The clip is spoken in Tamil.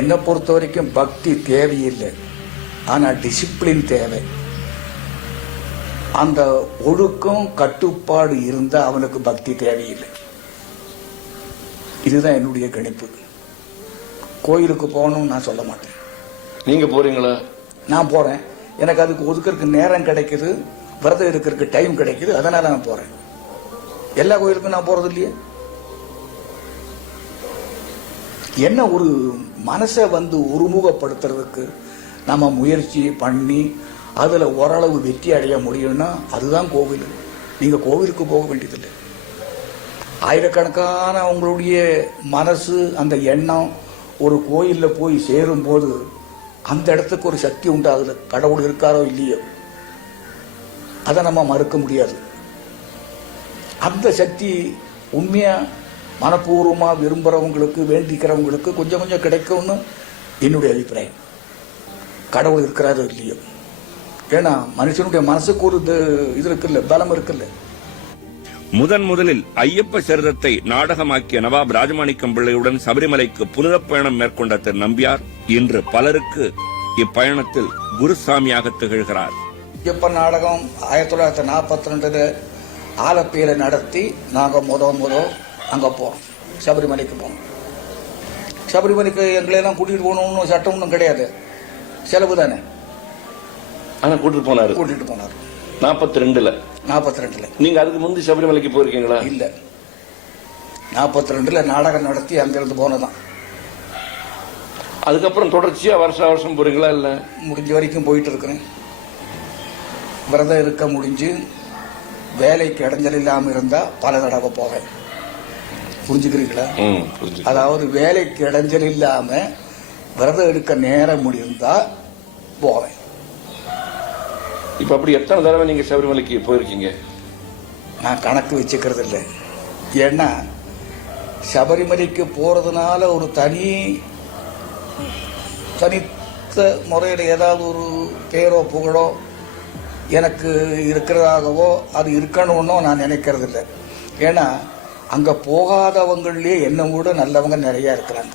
என்னை பொறுத்த வரைக்கும் பக்தி தேவையில்லை, ஆனால் டிசிப்ளின் தேவை. அந்த ஒழுக்கம் கட்டுப்பாடு இருந்தால் அவனுக்கு பக்தி தேவையில்லை. இதுதான் என்னுடைய கணிப்பு. கோயிலுக்கு போகணும்னு நான் சொல்ல மாட்டேன். நீங்க போறீங்களா? நான் போறேன். எனக்கு அதுக்கு ஒதுக்கிறதுக்கு நேரம் கிடைக்குது, விரதம் இருக்கிறதுக்கு டைம் கிடைக்குது, அதனால நான் போறேன். எல்லா கோயிலுக்கும் நான் போறது இல்லையே. என்ன ஒரு மனசை ஒருமுகப்படுத்துறதுக்கு நம்ம முயற்சி பண்ணி அதுல ஓரளவு வெற்றி அடைய முடியும்னா அதுதான் கோவில். நீங்க கோவிலுக்கு போக வேண்டியதில்லை. ஆயிரக்கணக்கான உங்களுடைய மனசு அந்த எண்ணம் ஒரு கோயில்ல போய் சேரும் போது அந்த இடத்துக்கு ஒரு சக்தி உண்டாகுது. கடவுள் இருக்காரோ இல்லையோ அதை நம்ம மறுக்க முடியாது. அந்த சக்தி உண்மையா மனப்பூர்வமா விரும்புறவங்களுக்கு, வேண்டிக்கிறவங்களுக்கு கொஞ்சம் கொஞ்சம் கிடைக்கும்னு என்னுடைய அபிப்பிராயம். கடவுள் இருக்கிறாரோ இல்லையோ, ஏன்னா மனுஷனுடைய மனசுக்கு ஒரு இது இருக்குல்ல, பலம் இருக்குல்ல. முதலில் ஐயப்ப சரிதத்தை நாடகமாக்கிய நவாப் ராஜமாணிக்கம் பிள்ளையுடன் சபரிமலைக்கு புனித பயணம் மேற்கொண்ட திரு நம்பியார் இன்று பலருக்கு இப்பயணத்தில் குருசாமியாக திகழ்கிறார். ஐயப்ப நாடகம் 1942 ஆலப்பியில நடத்தி நாங்க முத அங்க போறோம், சபரிமலைக்கு போனோம். சபரிமலைக்கு எங்களையெல்லாம் கூட்டிட்டு போகணும்னு சட்டம் ஒன்றும் கிடையாது, செலவு தானே. ஆனா கூட்டிட்டு போனாரு 42ல. நீங்க அதுக்கு முந்தி சபரிமலைக்கு போயிருக்கீங்களா? இல்ல, 42ல நாடகம் நடத்தி அங்கிருந்து போனதான். அதுக்கப்புறம் தொடர்ச்சியா வருஷம் போறீங்களா? இல்ல, முடிஞ்ச வரைக்கும் போயிட்டு இருக்கிறேன். விரதம் இருக்க முடிஞ்சு வேலைக்கு இடைஞ்சல் இல்லாம இருந்தா பல தடவை போவேன். புரிஞ்சுக்கிறீங்களா? அதாவது வேலைக்கு இடைஞ்சல் இல்லாம விரதம் எடுக்க நேரம் முடிந்தா போவேன். இப்ப அப்படி எத்தனை தடவை நீங்க சபரிமலைக்கு போயிருக்கீங்க? நான் கணக்கு வச்சுக்கிறது இல்லை. ஏன்னா சபரிமலைக்கு போறதுனால ஒரு தனித்த முறையில் ஏதாவது ஒரு பேரோ புகழோ எனக்கு இருக்கிறதாகவோ அது இருக்கணும்னோ நான் நினைக்கிறது இல்லை. ஏன்னா அங்க போகாதவங்களே என்னை விட நல்லவங்க நிறைய இருக்கிறாங்க.